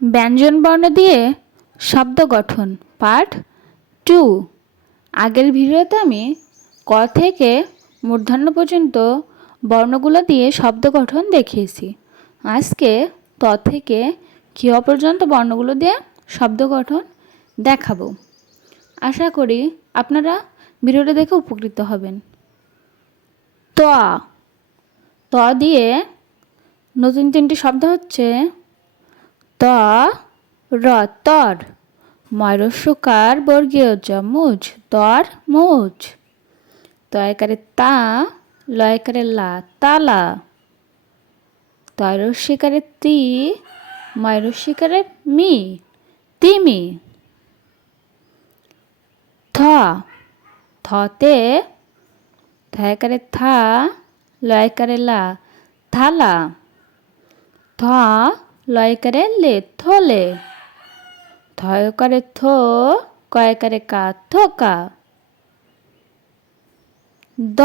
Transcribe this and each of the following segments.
ব্যঞ্জন বর্ণ দিয়ে শব্দ গঠন পার্ট টু। আগের ভিডিওতে আমি ক থেকে মূর্ধন্য পর্যন্ত বর্ণগুলো দিয়ে শব্দ গঠন দেখিয়েছি। আজকে ত থেকে কিয় পর্যন্ত বর্ণগুলো দিয়ে শব্দ গঠন দেখাবো। আশা করি আপনারা ভিডিওটা দেখে উপকৃত হবেন। ত দিয়ে নতুন তিনটি শব্দ হচ্ছে ত র তর ময়রস্যকার বর্গীয় জ মুজ তর মুজ। তয়কারে তা লয়কারে লা, তালা। তয়রস্যিকারে তি ময়রস্যিকারে মি, তিমি। থ, থতে থয়কারে থা লয়কারে লা, থালা। থ লয়কারে লে থলে থয়কারে থো কয়কারে কা থোকা দ,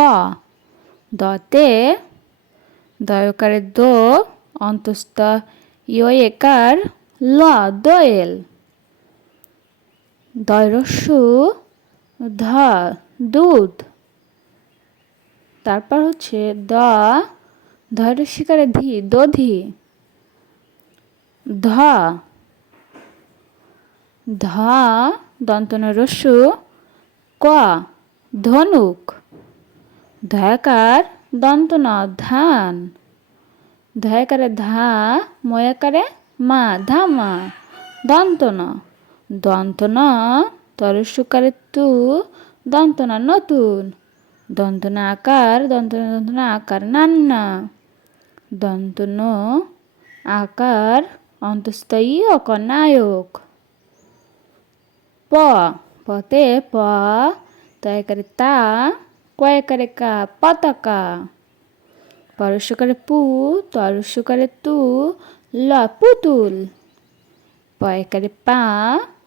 দতে দয়কারে দো, অন্তস্থ ইয়কার ল, দোয়েল। দয়রস্যু ধ, দুধ। তারপর হচ্ছে দ ধৈর্যশিকারে ধি দধি ধ। ধ দন্তন রস্যু ক, ধনুক। ধয়াকার দন্তন ধান ধয়াকারে ধা, ময়াকারে মা ধামা দন্তন। দন্তন তরস্যকারে তু। দন্তনা, নতুন। দন্তনা, আকার। দন্তনা দন্তনা, আকার, নান্না। দন্তন, আকার অন্তস্থায়ী অকনায়ক প পতে প তয়কারে তা কয়কারে কা পতাকা পরস্যকারে পু তরস্যকারে তু ল পুতুল পয়কারে পা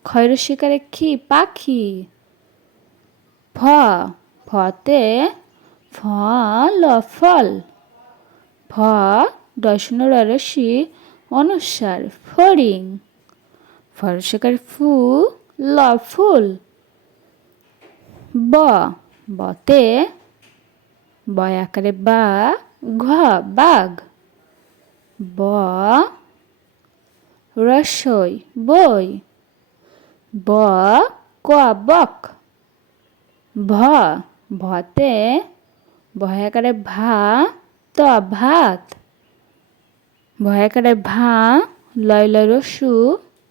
খয়রস্যকারে খি পাখি ফ ফতে ফ ল ফল ফ দশনুর রসি অনুসার ফড়িং। ফরসকার ফু, ল, ফুল। ব, বতে। বয় আকারে বা, ঘ, বাঘ। ব, রসই, বই। ব ক বক। ভ, ভতে। ভয়াকারে ভা, ত, ভাত। ভয়াকারে ভা, লয় লয় রসু,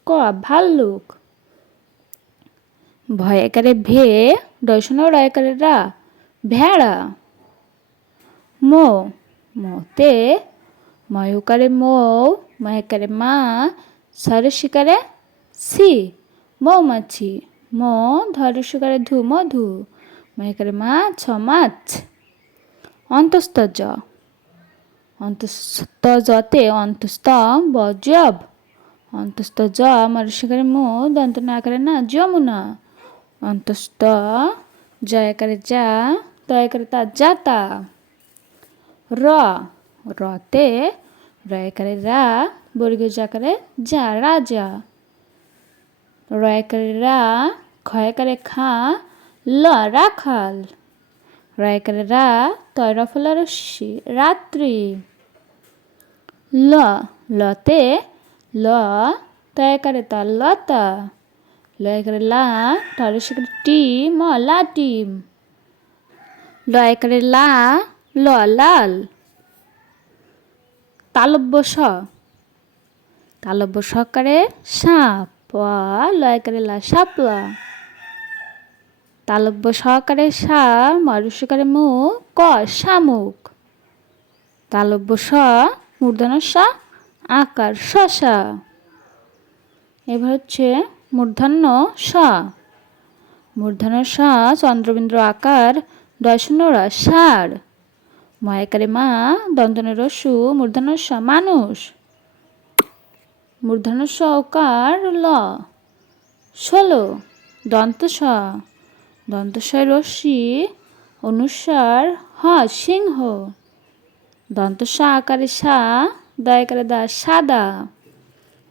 ক ভাল্লুক ভয়াকারে ভে দর্শন রয়কারে রা, ভেড়া। মো, মোতে ময়ুকারে মৌ ময়কারে মা সরসিকারে সি মৌমাছি ম ধরসিকারে ধু, মধু। ময়কারে মাছ মাছ। অন্তস্থ জ। অন্তস্থ জতে অন্তস্থ বজব অন্তস্থ জ মরসিকারে মো দন্ত না আকারে না যমুনা। অন্তস্থ জয়কারে যা তয়কারে তা যাতা। র, রতে রয়কারে রা, বর্গীয় জাকারে যা, রাজা। রয়কারে রা ক্ষয়কারে খা, ল রাখাল। রয়কারে রা তয় রফলা রস্যি রাত্রি। ল, লতে, ল, তয়কারে তা, লতা। লয়কারে লা টরসিকারে টি ম লাটিম লয়কারে লা ল লাল। তালব্য স। তালব্য সকারে সাপ লয়কারে লা সাপলা তালব্য সহকারে সা মরুষকারে মু, ক শামুক তালব্য স মূর্ধন্য সা, আকার শশা এবার হচ্ছে মূর্ধন্য স। মূর্ধন্য স, চন্দ্রবিন্দু আকার দশনরা সার। ময়াকারে মা দন্তনের রসু, মূর্ধন্য স, মানুষ। মূর্ধন্য স ওকার ল, ষোলো। দন্ত স দন্তস্বয় রশ্মি, অনুসার, হ, সিংহ। দন্ত সা আকারে সা দয়াকারে দা সাদা।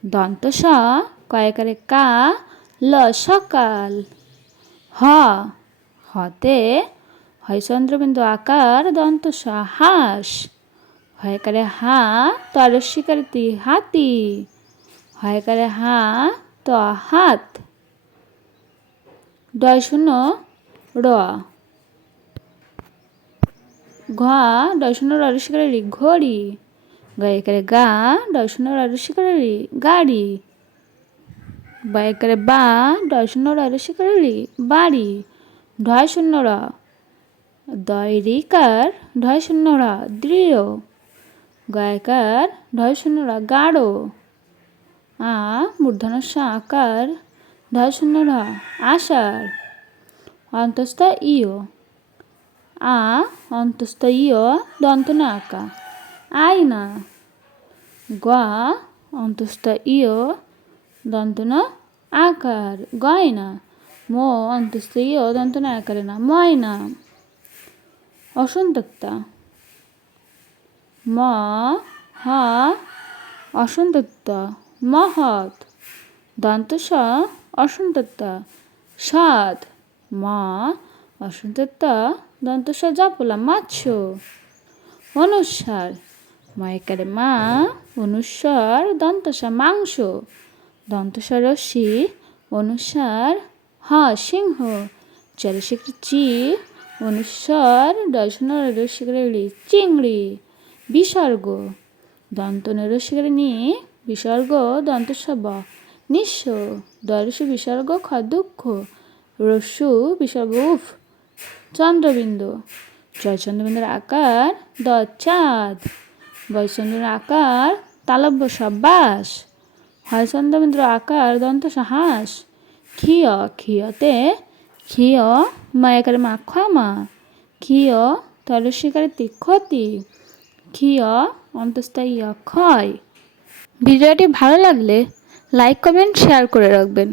দন্ত স কয়েকারে কা, ল সকাল। হ, হতে হয় চন্দ্রবিন্দু আকার, দন্ত স হাঁস। হয়কারে হা, তরস্বীকারে তি হাতি। হয়কারে হা, ত হাত। ডয় শূন্য, র। ঘ ডয় শূন্য র ঘড়ি। গায়কারে গা ডয় শূন্য র রসিকারে রি গাড়ি। বায়কারে বা ডয় শূন্য র বাড়ি। ঢয় শূন্য র। দয় রিকার ঢয় শূন্য র, দৃঢ়। গায়কার ঢয় শূন্য র, গাঢ়। আ মূর্ধনস্য আকার ঢয় শূন্য র আষাঢ় অন্তস্থ ইয়। আ অন্তস্থ ইয় দন্তনা আঁকা আয়না গ অন্তস্থ ইয় দন্তনা আকার গয়না মো অন্তস্থ ইয় দন্তনা আকারে না ময়না অসন্তক্তা ম হ অসন্তত্ব মহৎ দন্তস অসন্তত্ব সৎ ম অসন্তত্ব দন্তস জাপলা, মাছ। অনুস্বার ময়কারে মা, অনুস্বর দন্তসা মাংস। দন্তসা রশ্মি অনুসার হ সিংহ। চলশিখর চি, অনুস্বর, দর্শনের রসিকরি চিংড়ি, বিসর্গ। দন্তনের রসিকরি নি বিসর্গ দন্তসব নিঃস্ব। দর্শ বিসর্গ, খ, দুঃখ। রস্যু বিসর্গ, উফ। চন্দ্রবিন্দু। জয়চন্দ্রবিন্দুর আকার দ চাঁদ বয়চন্দ্রের আকার তালব্য বাস হয়চন্দ্রবিন্দুর আকার দন্ত হাঁস ক্ষীয়, ক্ষীয়তে ক্ষীয় মায়াকারে মা ক্ষমা ক্ষীয় তলস্বীকারে ক্ষতি ক্ষীয়, অন্তস্থায়ী অক্ষয়। ভিডিওটি ভালো লাগলে লাইক, কমেন্ট, শেয়ার করে রাখবেন।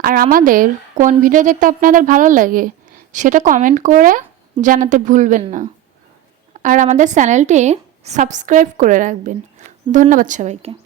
আর আমাদের কোন ভিডিও দেখতে আপনাদের ভালো লাগে সেটা কমেন্ট করে জানাতে ভুলবেন না। আর আমাদের চ্যানেলটি সাবস্ক্রাইব করে রাখবেন। ধন্যবাদ সবাইকে।